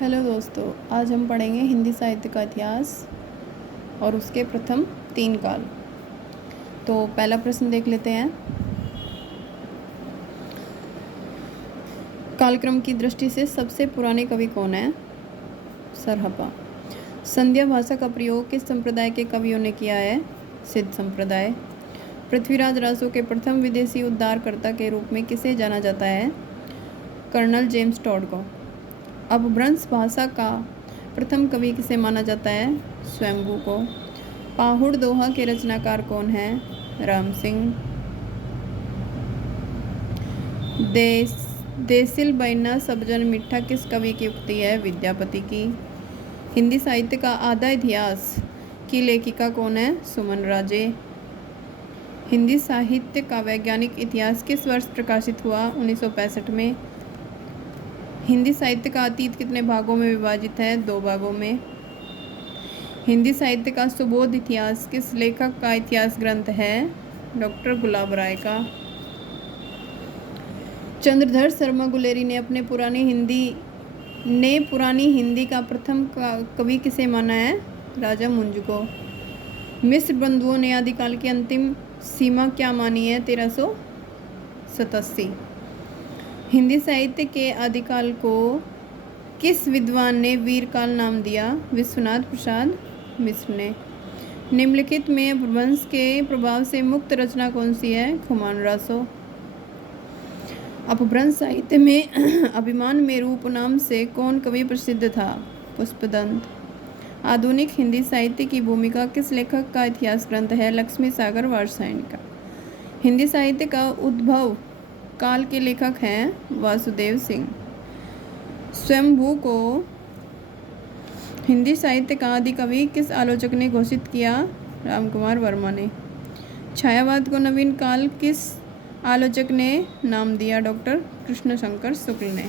Hello दोस्तों, आज हम पढ़ेंगे हिंदी साहित्य का इतिहास और उसके प्रथम 3 काल। तो पहला प्रश्न देख लेते हैं। कालक्रम की दृष्टि से सबसे पुराने कवि कौन है? सरहपा। संध्या भाषा का प्रयोग किस संप्रदाय के कवियों ने किया है? सिद्ध संप्रदाय। पृथ्वीराज रासो के प्रथम विदेशी उद्धारकर्ता के रूप में किसे जाना जाता है? कर्नल जेम्स टॉड को। अपभ्रंश भाषा का प्रथम कवि किसे माना जाता है? स्वयंभू को। पाहुड़ दोहा के रचनाकार कौन है? राम सिंह। देसिल बैना सब जन मिठा किस कवि की उक्ति है? विद्यापति की। हिंदी साहित्य का आधा इतिहास की लेखिका कौन है? सुमन राजे। हिंदी साहित्य का वैज्ञानिक इतिहास किस वर्ष प्रकाशित हुआ? 1965 में। हिंदी साहित्य का अतीत कितने भागों में विभाजित है? 2 भागों में। हिंदी साहित्य का सुबोध इतिहास किस लेखक का इतिहास ग्रंथ है? डॉक्टर गुलाब राय का। चंद्रधर शर्मा गुलेरी ने पुरानी हिंदी का प्रथम कवि किसे माना है? राजा मुंज को। मिस्र बंधुओं ने आदिकाल की अंतिम सीमा क्या मानी है? 1387। हिंदी साहित्य के आदिकाल को किस विद्वान ने वीरकाल नाम दिया? विश्वनाथ प्रसाद मिश्र ने। निम्नलिखित में अपभ्रंश के प्रभाव से मुक्त रचना कौन सी है? खुमान रासो। अपभ्रंश साहित्य में अभिमान मेरु उपनाम से कौन कवि प्रसिद्ध था? पुष्पदंत। आधुनिक हिंदी साहित्य की भूमिका किस लेखक का इतिहास ग्रंथ है? लक्ष्मी सागर वात्स्यायन का। हिंदी साहित्य का उद्भव काल के लेखक हैं वासुदेव सिंह। स्वयंभू को हिंदी साहित्य का आदि कवि किस आलोचक ने घोषित किया? रामकुमार वर्मा ने। छायावाद को नवीन काल किस आलोचक ने नाम दिया? डॉक्टर कृष्णशंकर शुक्ल ने।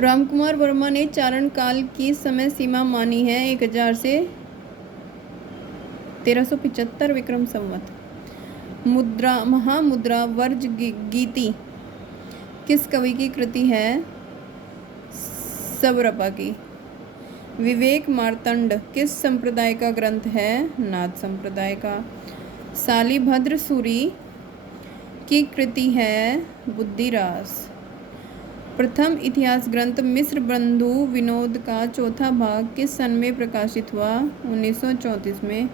रामकुमार वर्मा ने चारण काल की समय सीमा मानी है 1000 से 1375 विक्रम संवत। महामुद्रा वर्ज गीति किस कवि की कृति है? सबरपा की। विवेक मार्तंड किस संप्रदाय का ग्रंथ है? नाथ संप्रदाय का। शालिभद्र सूरी की कृति है बुद्धिरास। प्रथम इतिहास ग्रंथ मिस्र बंधु विनोद का चौथा भाग किस सन में प्रकाशित हुआ? 1934 में।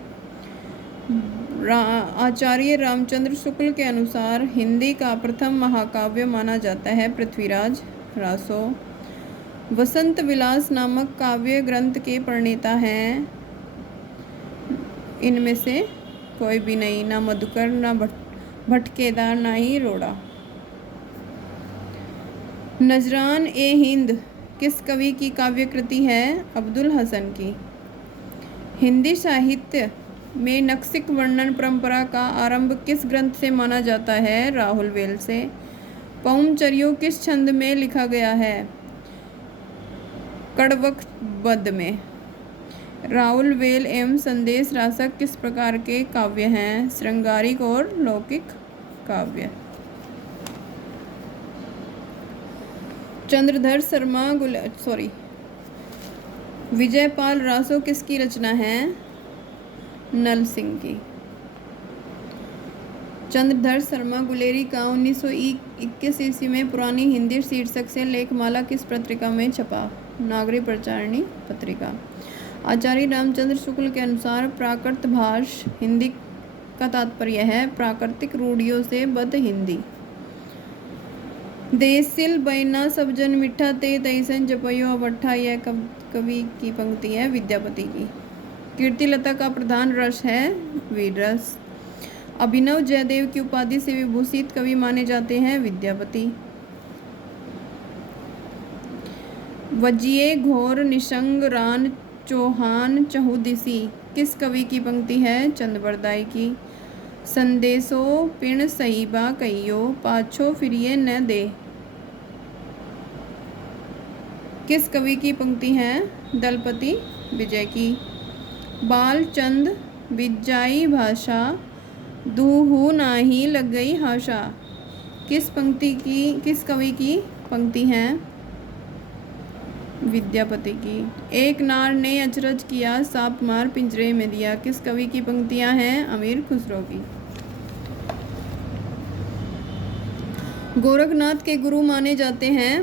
आचार्य रामचंद्र शुक्ल के अनुसार हिंदी का प्रथम महाकाव्य माना जाता है पृथ्वीराज रासो। वसंत विलास नामक काव्य ग्रंथ के प्रणेता हैं इनमें से कोई भी नहीं, ना मधुकर, ना भटकेदार, ना ही रोड़ा। नजरान ए हिंद किस कवि की काव्य कृति है? अब्दुल हसन की। हिंदी साहित्य में नक्सिक वर्णन परंपरा का आरंभ किस ग्रंथ से माना जाता है? राहुल वेल से। पौमचर्यो किस छंद में लिखा गया है? कड़वकबद्ध में। राहुल वेल एवं संदेश रासक किस प्रकार के काव्य हैं? श्रृंगारिक और लौकिक काव्य। चंद्रधर शर्मा विजयपाल रासो किसकी रचना है? नल सिंह की। चंद्रधर शर्मा गुलेरी का 1921 ईस्वी में पुरानी हिंदी शीर्षक से लेखमाला किस पत्रिका में छपा? नागरी प्रचारिणी पत्रिका। आचार्य रामचंद्र शुक्ल के अनुसार प्राकृत भाष हिंदी का तात्पर्य है प्राकृतिक रूढ़ियों से बद्ध हिंदी। देसिल बैना सब जन मिठा ते तैसन जपयो अवट्ठा, यह कवि की पंक्ति है विद्यापति की। कीर्तिलता का प्रधान रस है वीर रस। अभिनव जयदेव की उपाधि से विभूषित कवि माने जाते हैं विद्यापति। वजिए घोर निशंग रान चौहान चहुदिसी किस कवि की पंक्ति है? चंद्रबरदाई की। संदेशो पिण सहीबा कहियो पाछो फिरिए न दे किस कवि की पंक्ति है? दलपति विजय की। बालचंद विजाई भाषा दूहू नाही लग गई हाशा किस कवि की पंक्ति है? विद्यापति की। एक नार ने अचरज किया, सांप मार पिंजरे में दिया, किस कवि की पंक्तियां हैं? अमीर खुसरो की। गोरखनाथ के गुरु माने जाते हैं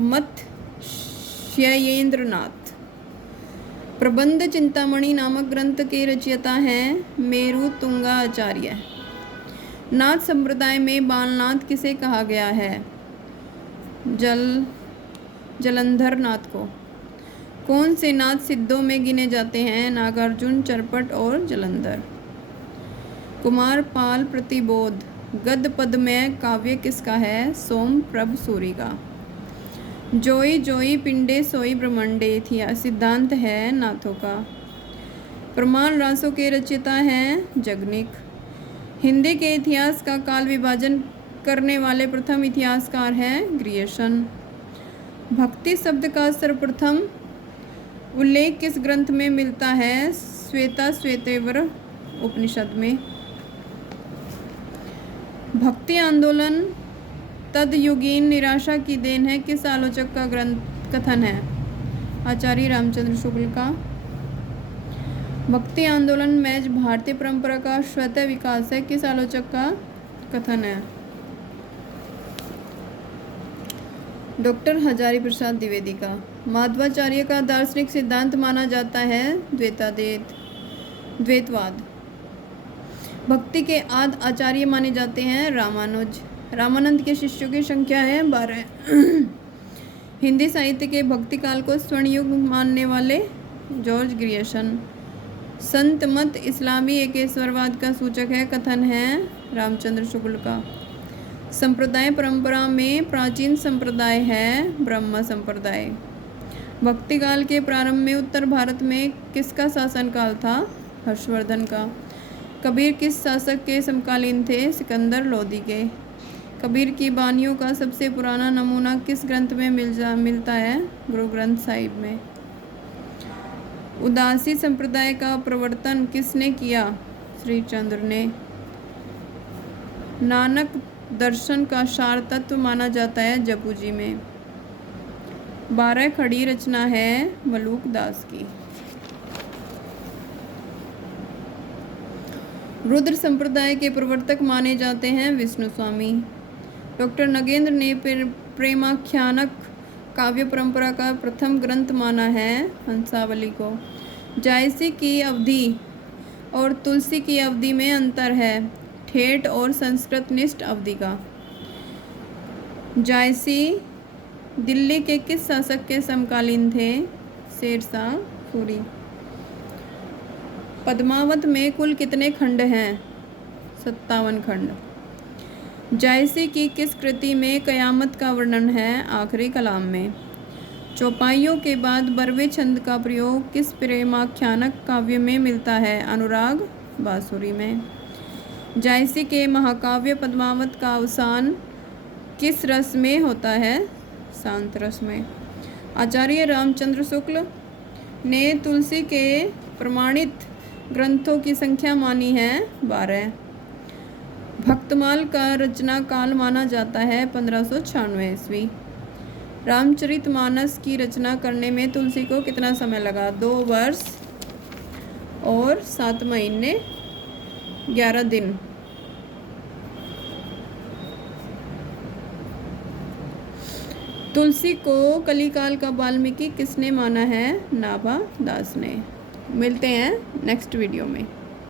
मत्स्येंद्रनाथ। प्रबंध चिंतामणि नामक ग्रंथ के रचयिता हैं मेरु तुंगा आचार्य। नाथ संप्रदाय में बालनाथ किसे कहा गया है? जलंधर नाथ को। कौन से नाथ सिद्धों में गिने जाते हैं? नागार्जुन, चरपट और जलंधर। कुमारपाल प्रतिबोध गद्य पद्यमय काव्य किसका है? सोम प्रभ सूरी का। जोई जोई पिंडे सोई ब्रह्मंडे सिद्धांत है नाथों का। प्रमाण रासों के रचयिता हैं जगनिक। हिंदी के इतिहास का काल विभाजन करने वाले प्रथम इतिहासकार हैं ग्रियर्सन। भक्ति शब्द का सर्वप्रथम उल्लेख किस ग्रंथ में मिलता है? श्वेताश्वेतवर उपनिषद में। भक्ति आंदोलन तदयुगीन निराशा की देन है किस आलोचक का ग्रंथ कथन है? आचार्य रामचंद्र शुक्ल का। भक्ति आंदोलन महज भारतीय परंपरा का स्वतः विकास है किस आलोचक का कथन है? डॉक्टर हजारी प्रसाद द्विवेदी का। माधवाचार्य का दार्शनिक सिद्धांत माना जाता है द्वैतवाद। भक्ति के आदि आचार्य माने जाते हैं रामानुज। रामानंद के शिष्यों की संख्या है 12। हिंदी साहित्य के भक्ति काल को स्वर्ण युग मानने वाले जॉर्ज ग्रियर्सन। संत मत इस्लामी एकेश्वरवाद का सूचक है कथन है रामचंद्र शुक्ल का। संप्रदाय परंपरा में प्राचीन संप्रदाय है ब्रह्म संप्रदाय। भक्ति काल के प्रारंभ में उत्तर भारत में किसका शासनकाल था? हर्षवर्धन का। कबीर किस शासक के समकालीन थे? सिकंदर लोदी के। कबीर की बानियों का सबसे पुराना नमूना किस ग्रंथ में मिलता है? गुरु ग्रंथ साहिब में। उदासी संप्रदाय का प्रवर्तन किसने किया? श्री चंद्र ने। नानक दर्शन का सार तत्व माना जाता है जपू जी में। 12 खड़ी रचना है मलूक दास की। रुद्र संप्रदाय के प्रवर्तक माने जाते हैं विष्णु स्वामी। डॉक्टर नगेंद्र ने प्रेमाख्यानक काव्य परंपरा का प्रथम ग्रंथ माना है हंसावली को। जायसी की अवधि और तुलसी की अवधि में अंतर है ठेठ और संस्कृतनिष्ठ अवधि का। जायसी दिल्ली के किस शासक के समकालीन थे? शेरशाह सूरी। पद्मावत में कुल कितने खंड हैं? 57 खंड। जायसी की किस कृति में कयामत का वर्णन है? आखिरी कलाम में। चौपाइयों के बाद बरवे छंद का प्रयोग किस प्रेमाख्यानक काव्य में मिलता है? अनुराग बांसुरी में। जायसी के महाकाव्य पद्मावत का अवसान किस रस में होता है? शांत रस में। आचार्य रामचंद्र शुक्ल ने तुलसी के प्रमाणित ग्रंथों की संख्या मानी है 12। भक्तमाल का रचना काल माना जाता है 1596 ईस्वी। रामचरितमानस की रचना करने में तुलसी को कितना समय लगा? 2 वर्ष और 7 महीने 11 दिन। तुलसी को कलिकाल का वाल्मीकि किसने माना है? नाभा दास ने। मिलते हैं नेक्स्ट वीडियो में।